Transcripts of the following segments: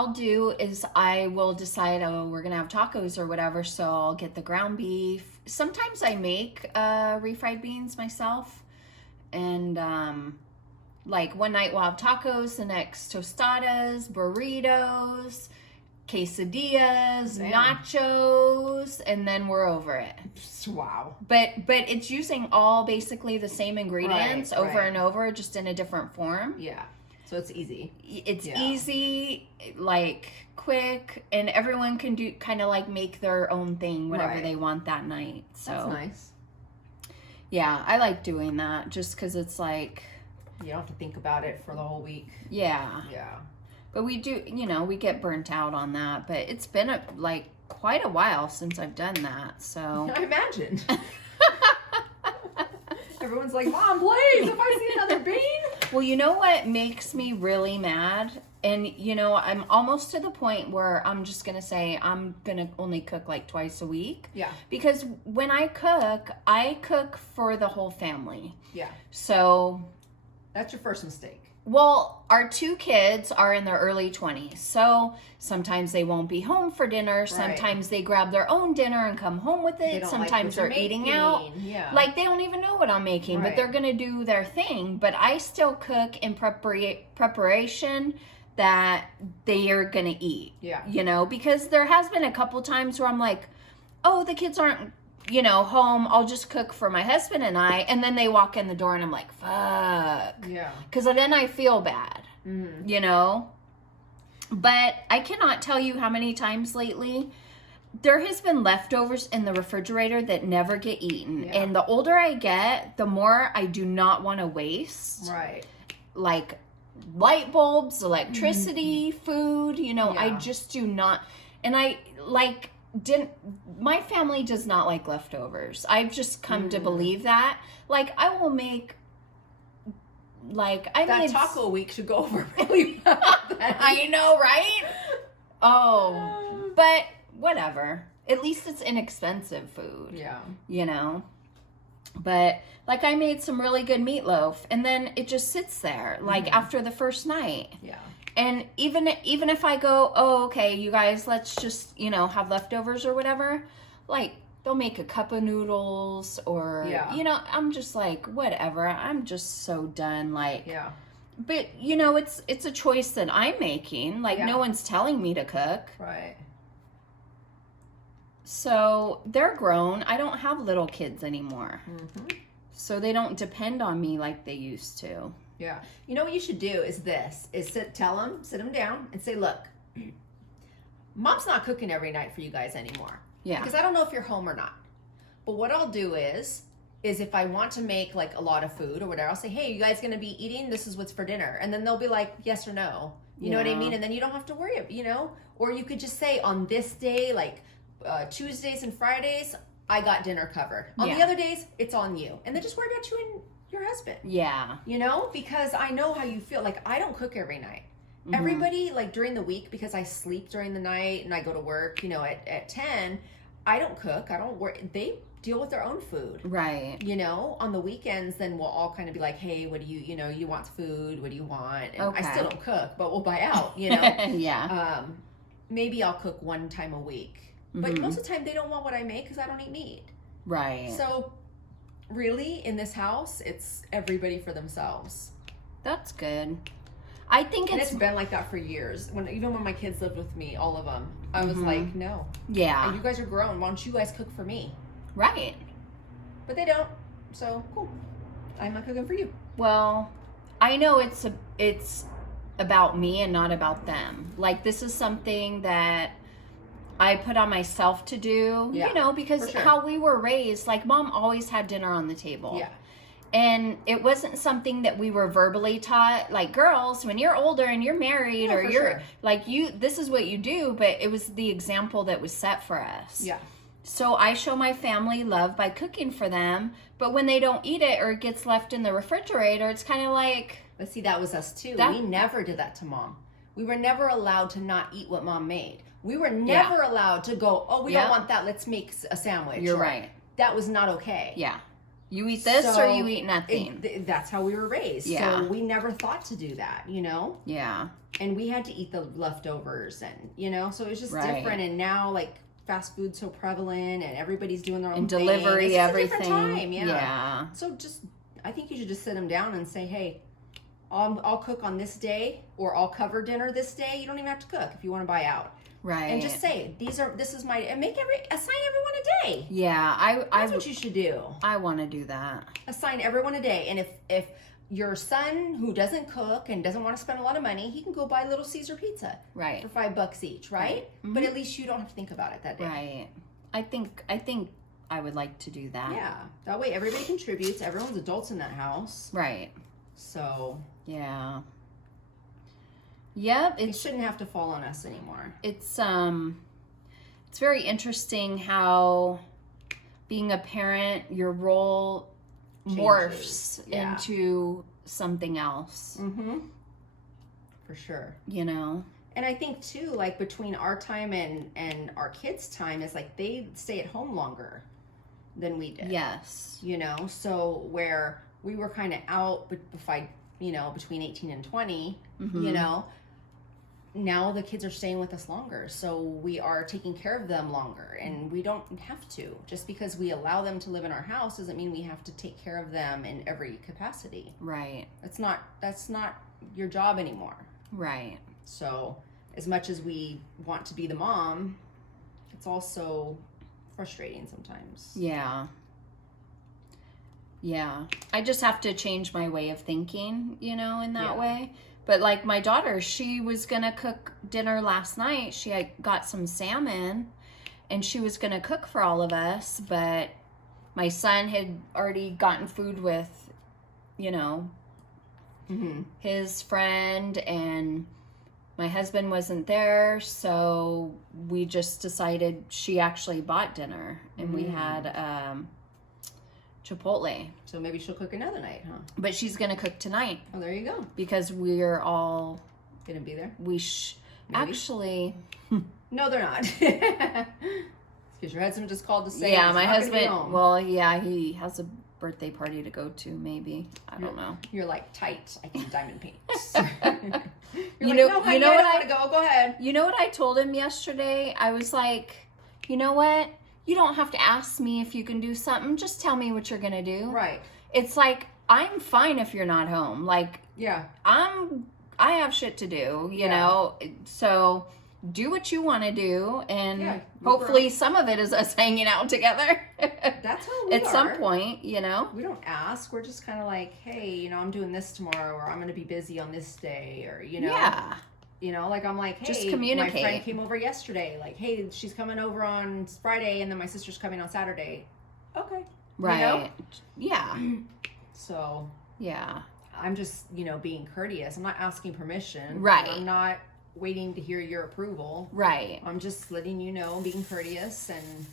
I'll do is I will decide, oh, we're going to have tacos or whatever. So I'll get the ground beef. Sometimes I make refried beans myself. And like one night we'll have tacos, the next tostadas, burritos, quesadillas, nachos, and then we're over it. Wow. But it's using all basically the same ingredients over and over, just in a different form. Yeah. So it's easy. It's easy, like quick, and everyone can do kind of like make their own thing whatever they want that night. So that's nice. Yeah, I like doing that just because it's like you don't have to think about it for the whole week. Yeah. Yeah. But we do, we get burnt out on that. But it's been quite a while since I've done that. So I imagine. Everyone's like, Mom, please, if I see another bean. Well, you know what makes me really mad? And, I'm almost to the point where I'm just going to say I'm going to only cook like twice a week. Yeah. Because when I cook for the whole family. Yeah. So. That's your first mistake. Well, our 2 kids are in their early 20s. So sometimes they won't be home for dinner. Sometimes they grab their own dinner and come home with it. Sometimes they're eating out. Yeah. Like they don't even know what I'm making, but they're going to do their thing. But I still cook in preparation that they are going to eat. Yeah. Because there has been a couple times where I'm like, oh, the kids aren't home, I'll just cook for my husband and I, and then they walk in the door and I'm like, fuck. Yeah. Because then I feel bad, But I cannot tell you how many times lately there has been leftovers in the refrigerator that never get eaten. Yeah. And the older I get, the more I do not want to waste. Right. Like light bulbs, electricity, food, I just do not. And my family does not like leftovers. I've just come to believe that. Like I will make taco week should go over really well. I know, right? Oh, but whatever. At least it's inexpensive food. Yeah. But I made some really good meatloaf and then it just sits there after the first night. Yeah. And even if I go, oh, okay, you guys, let's just, have leftovers or whatever, they'll make a cup of noodles or, I'm just like, whatever. I'm just so done. Yeah. But, it's a choice that I'm making. No one's telling me to cook. Right. So they're grown. I don't have little kids anymore. Mm-hmm. So they don't depend on me like they used to. Yeah. You know what you should do is sit them down and say, look, Mom's not cooking every night for you guys anymore. Yeah. Because I don't know if you're home or not. But what I'll do is if I want to make a lot of food or whatever, I'll say, hey, you guys going to be eating? This is what's for dinner. And then they'll be like, yes or no. You know what I mean? And then you don't have to worry, or you could just say on this day, Tuesdays and Fridays, I got dinner covered. On the other days, it's on you. And then just worry about you and your husband. Yeah. Because I know how you feel. I don't cook every night. Mm-hmm. Everybody, during the week, because I sleep during the night and I go to work, at 10, I don't cook. I don't work. They deal with their own food. Right. On the weekends, then we'll all kind of be like, hey, what do you, you want food? What do you want? And okay. I still don't cook, but we'll buy out, Yeah. Maybe I'll cook one time a week. Mm-hmm. But most of the time, they don't want what I make because I don't eat meat. Right. So really, in this house, it's everybody for themselves. That's good. I think it's been like that for years. Even when my kids lived with me, all of them, I was like, no. Yeah. And you guys are grown. Why don't you guys cook for me? Right. But they don't. So cool. I'm not cooking for you. Well, I know it's about me and not about them. This is something that I put on myself to do, because how we were raised, Mom always had dinner on the table. Yeah. And it wasn't something that we were verbally taught, girls, when you're older and you're married or you're this is what you do, but it was the example that was set for us. Yeah. So I show my family love by cooking for them, but when they don't eat it or it gets left in the refrigerator, it's kind of But see, that was us too. We never did that to Mom. We were never allowed to not eat what Mom made. We were never allowed to go, oh, we don't want that, let's make a sandwich. You're right. That was not okay. Yeah. You eat this or you eat nothing. That's how we were raised. Yeah. So we never thought to do that, you know? Yeah. And we had to eat the leftovers and, you know, so it was just different. And now, like, fast food's so prevalent and everybody's doing their own thing. Delivery, it's everything. A different time. Yeah. So I think you should just sit them down and say, hey, I'll cook on this day, or I'll cover dinner this day. You don't even have to cook if you want to buy out. Right. And just say, this is my, and assign everyone a day. Yeah. That's what you should do. I want to do that. Assign everyone a day. And if your son who doesn't cook and doesn't want to spend a lot of money, he can go buy Little Caesar pizza. Right. For $5 each, right? Mm-hmm. But at least you don't have to think about it that day. Right. I think I would like to do that. Yeah. That way everybody contributes. Everyone's adults in that house. Right. So. Yeah. Yep. It shouldn't have to fall on us anymore. It's very interesting how being a parent, your role morphs into something else. Mm-hmm. For sure. You know? And I think too, like between our time and our kids' time is like they stay at home longer than we did. Yes. You know, so where we were kind of out between 18 and 20, mm-hmm. you know, now the kids are staying with us longer. So we are taking care of them longer, and we don't have to. Just because we allow them to live in our house doesn't mean we have to take care of them in every capacity. Right. That's not your job anymore. Right. So as much as we want to be the mom, it's also frustrating sometimes. Yeah. Yeah. I just have to change my way of thinking, you know, in that way. But like my daughter, she was going to cook dinner last night. She had got some salmon and she was going to cook for all of us. But my son had already gotten food with, you know, mm-hmm. his friend, and my husband wasn't there. So we just decided she actually bought dinner, and we had Chipotle. So maybe she'll cook another night, huh? But she's going to cook tonight. Oh, there you go. Because we're all going to be there. Actually. No, they're not. Because your husband just called to say. Yeah, my husband. Well, yeah, he has a birthday party to go to. Maybe I don't know. You're like tight. I can diamond paint. You know what? I want to go. Go ahead. You know what I told him yesterday? I was like, you know what? You don't have to ask me if you can do something. Just tell me what you're going to do. Right. It's like, I'm fine if you're not home. Like, yeah, I have shit to do, you know? So do what you want to do. And hopefully some of it is us hanging out together. That's how we At some point, you know? We don't ask. We're just kind of like, hey, you know, I'm doing this tomorrow, or I'm going to be busy on this day, or, you know. Yeah. You know, like I'm like, hey, just communicate. My friend came over yesterday. Like, hey, she's coming over on Friday, and then my sister's coming on Saturday. Okay. Right. You know? Yeah. So. Yeah. I'm just, you know, being courteous. I'm not asking permission. Right. I'm not waiting to hear your approval. Right. I'm just letting you know, being courteous and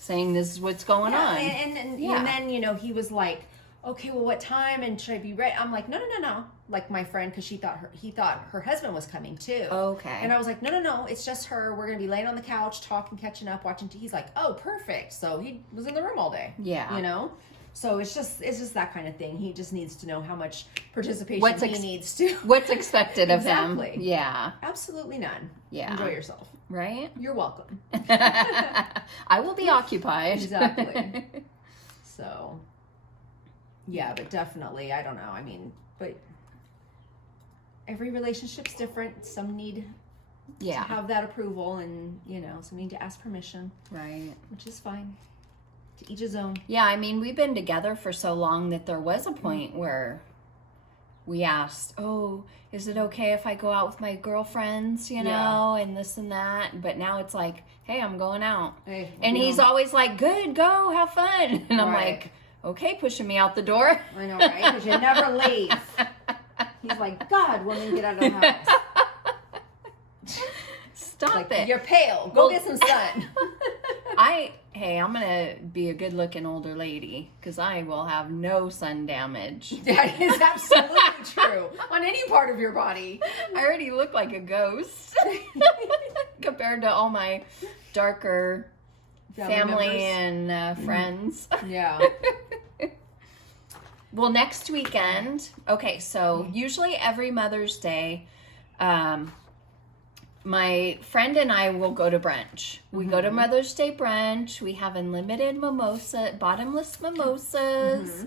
saying this is what's going on. And then, you know, he was like, okay, well, what time, and should I be ready? I'm like, no. Like my friend, because he thought her husband was coming too. Okay. And I was like, no, it's just her. We're gonna be laying on the couch, talking, catching up, watching TV. He's like, oh, perfect. So he was in the room all day. Yeah. You know. So it's just that kind of thing. He just needs to know how much participation he needs to. What's expected of him? Exactly. Yeah. Absolutely none. Yeah. Enjoy yourself. Right. You're welcome. I will be occupied. Exactly. So. Yeah, but definitely, I don't know. I mean, but every relationship's different. Some need to have that approval, and, you know, some need to ask permission. Right. Which is fine. To each his own. Yeah, I mean, we've been together for so long that there was a point where we asked, oh, is it okay if I go out with my girlfriends, you know, and this and that? But now it's like, hey, I'm going out. Hey, and he's always like, good, go, have fun. And I'm like, okay, pushing me out the door. I know, right? Because you never leave. He's like, God, woman, get out of the house. Stop it. You're pale. Go get some sun. I'm going to be a good-looking older lady, because I will have no sun damage. That is absolutely true. On any part of your body. I already look like a ghost compared to all my darker family and friends. Yeah. Well, next weekend, okay, so usually every Mother's Day, my friend and I will go to brunch. We go to Mother's Day brunch. We have unlimited bottomless mimosas.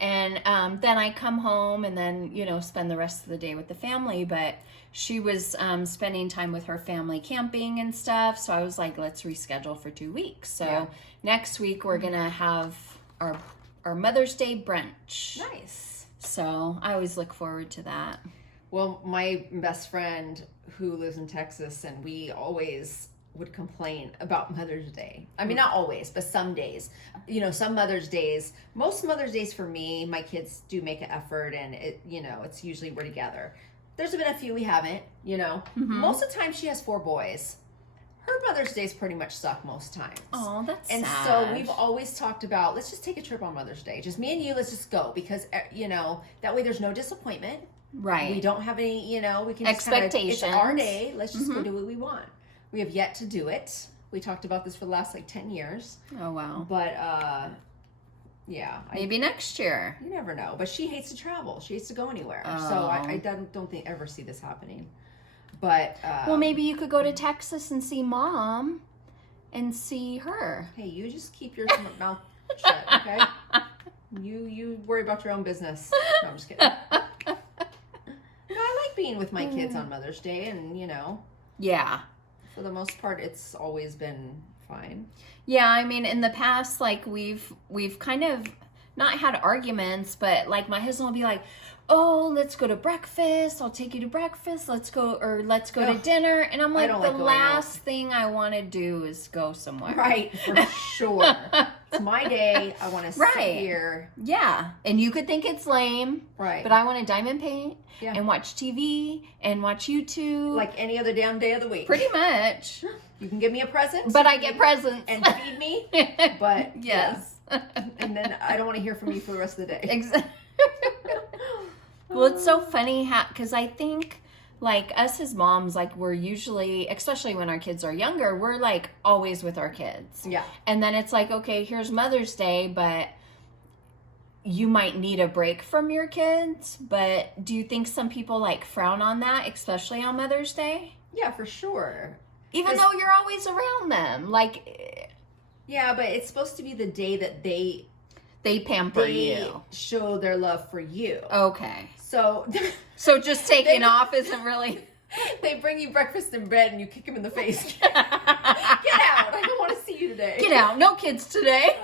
And then I come home and then, spend the rest of the day with the family. But she was spending time with her family camping and stuff. So I was like, let's reschedule for 2 weeks. So next week we're going to have our Mother's Day brunch. Nice. So I always look forward to that. Well, my best friend who lives in Texas, and we always would complain about Mother's Day. I mean, not always, but some days. Some Mother's Days, most Mother's Days for me, my kids do make an effort, and it's usually we're together. There's been a few we haven't, Most of the time she has 4 boys. Her Mother's Days pretty much suck most times. Oh, that's and sad. So we've always talked about, let's just take a trip on Mother's Day. Just me and you, let's just go. Because, that way there's no disappointment. Right. We don't have any, we can just expectations. It's our day. Let's just go do what we want. We have yet to do it. We talked about this for the last 10 years. Oh, wow. But, yeah. Maybe next year. You never know. But she hates to travel. She hates to go anywhere. Oh. So I don't think ever see this happening. But well, maybe you could go to Texas and see Mom and see her. Hey, you just keep your mouth shut, okay? You worry about your own business. No, I'm just kidding. I like being with my kids on Mother's Day, and Yeah. for the most part, it's always been fine. Yeah, I mean, in the past, we've kind of not had arguments, but my husband will be like, "Oh, let's go to breakfast. I'll take you to breakfast. Let's go to dinner." And I'm like, the last thing I want to do is go somewhere. Right, for sure. It's my day. I want to sit here. Yeah, and you could think it's lame. Right. But I want to diamond paint and watch TV and watch YouTube. Like any other damn day of the week. Pretty much. You can give me a present. But I get presents. And feed me. But yes. And then I don't want to hear from you for the rest of the day. Exactly. Well, it's so funny because I think us as moms, we're usually, especially when our kids are younger, we're always with our kids. Yeah. And then it's okay, here's Mother's Day, but you might need a break from your kids. But do you think some people frown on that, especially on Mother's Day? Yeah, for sure. Even though you're always around them. Yeah, but it's supposed to be the day that they pamper you. Show their love for you. Okay. So just taking off isn't really... They bring you breakfast in bed and you kick them in the face. Get out. I don't want to see you today. Get out. No kids today.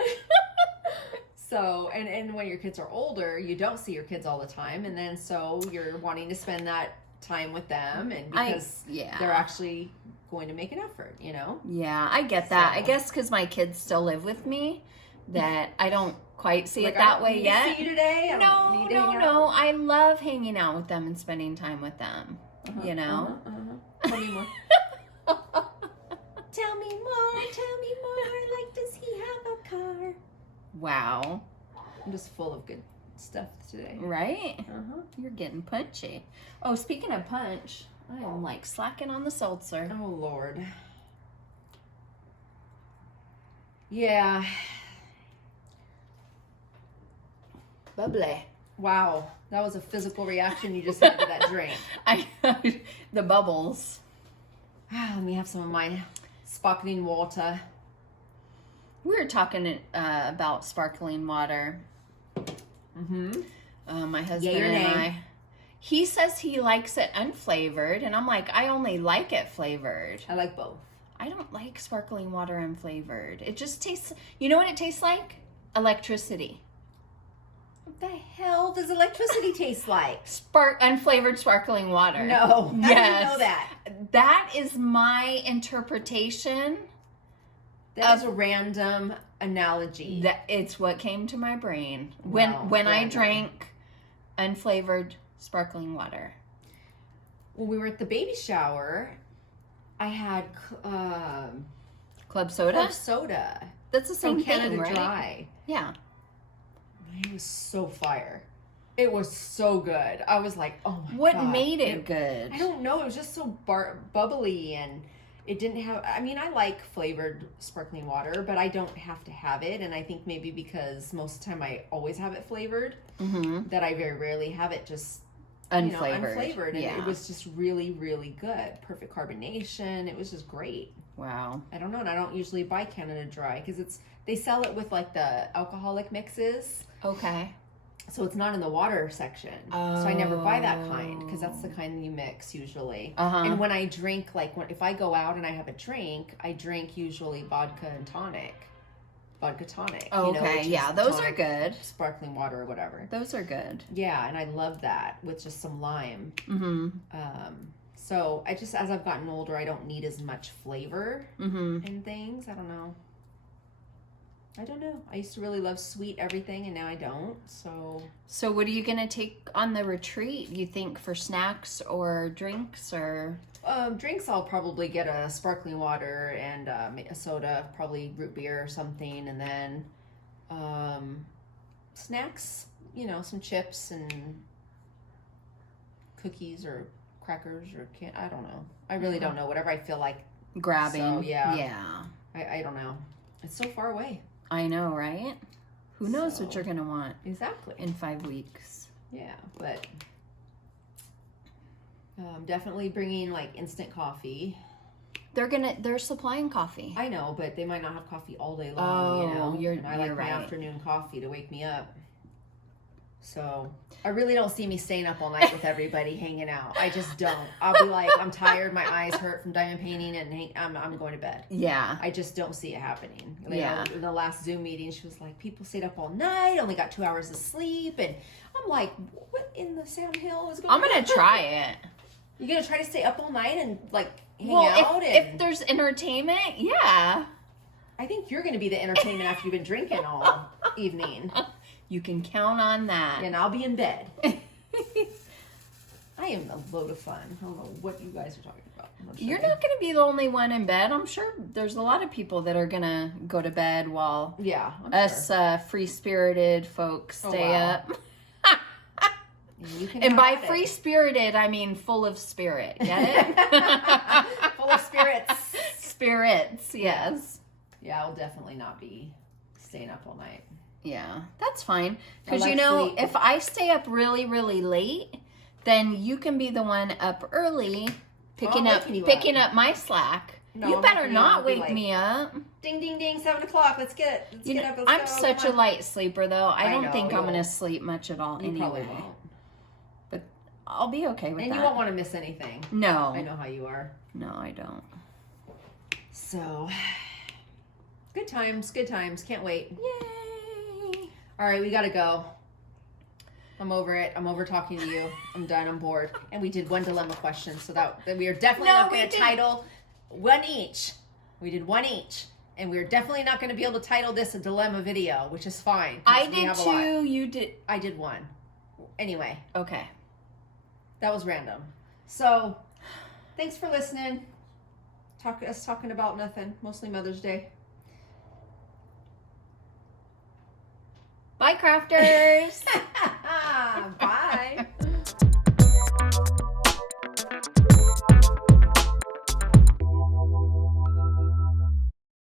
So, and when your kids are older, you don't see your kids all the time. And then so you're wanting to spend that time with them. And because they're actually going to make an effort, Yeah, I get that. I guess because my kids still live with me, that I don't quite see it that way yet. See you today? No. I love hanging out with them and spending time with them. Tell me more. Tell me more. Does he have a car? Wow. I'm just full of good stuff today. Right? You're getting punchy. Oh, speaking of punch, I am slacking on the seltzer. Oh, Lord. Yeah. Bubbly. Wow. That was a physical reaction you just had to that drink. The bubbles. Let me have some of my sparkling water. We were talking about sparkling water. My husband and I. He says he likes it unflavored, and I'm like, I only like it flavored. I like both. I don't like sparkling water unflavored. It just tastes... You know what it tastes like? Electricity. What the hell does electricity taste like? Unflavored sparkling water. No. How do you know that? That is my interpretation. That is a random analogy. It's what came to my brain when I drank unflavored sparkling water. When we were at the baby shower, I had Club soda. Club soda. That's the same from Canada thing, right? Dry. Yeah. It was so fire. It was so good. I was like, oh my god. What made it good? I don't know. It was just so bubbly, and it didn't have, I mean, I like flavored sparkling water, but I don't have to have it. And I think maybe because most of the time I always have it flavored, that I very rarely have it just unflavored. Unflavored. And it was just really, really good. Perfect carbonation. It was just great. Wow. I don't know. And I don't usually buy Canada Dry because they sell it with like the alcoholic mixes. Okay. So it's not in the water section. So I never buy that kind because that's the kind you mix usually. And when I drink, like if I go out and I have a drink, I drink usually vodka tonic. Okay, yeah, those are good. Sparkling water or whatever. Those are good. Yeah, and I love that with just some lime. So I just, as I've gotten older, I don't need as much flavor in things. I don't know. I used to really love sweet everything, and now I don't. So what are you gonna take on the retreat? You think for snacks or drinks or? Drinks, I'll probably get a sparkling water and a soda, probably root beer or something, and then snacks, some chips and cookies or crackers or I don't know. I really don't know. Whatever I feel like grabbing. So, yeah. Yeah. I don't know. It's so far away. I know, right? Who knows what you're gonna want? Exactly. In 5 weeks. Yeah, but definitely bringing like instant coffee. They're supplying coffee. I know, but they might not have coffee all day long. And I like my afternoon coffee to wake me up. So I really don't see me staying up all night with everybody hanging out. I just don't. I'll be like, I'm tired, my eyes hurt from diamond painting, and I'm going to bed. Yeah. I just don't see it happening. Yeah. In the last Zoom meeting, she was like, people stayed up all night, only got 2 hours of sleep, and I'm like, what in the Sam Hill is going on? I'm gonna try it. You're gonna try to stay up all night and like hang out? If there's entertainment, yeah. I think you're gonna be the entertainment after you've been drinking all evening. You can count on that. And I'll be in bed. I am a load of fun. I don't know what you guys are talking about. You're not going to be the only one in bed. I'm sure there's a lot of people that are going to go to bed while us free-spirited folks stay up. And by free-spirited, I mean full of spirit. Get it? Full of spirits. Spirits, yes. Yeah, I'll definitely not be staying up all night. Yeah, that's fine. Because, if I stay up really, really late, then you can be the one up early picking up my slack. No, you better not wake me up. Ding, ding, ding, 7 o'clock. Let's get up. I'm such a light sleeper, though. I don't think I'm going to sleep much at all anyway. Probably won't. But I'll be okay with that. And you won't want to miss anything. No. I know how you are. No, I don't. So, good times. Can't wait. Yay. All right, we got to go. I'm over it. I'm over talking to you. I'm done. I'm bored. And we did one dilemma question, so that we are definitely not going to title one each. We did one each. And we're definitely not going to be able to title this a dilemma video, which is fine. I did two. You did. I did one. Anyway. Okay. That was random. So, thanks for listening. Us talking about nothing. Mostly Mother's Day. Bye, crafters.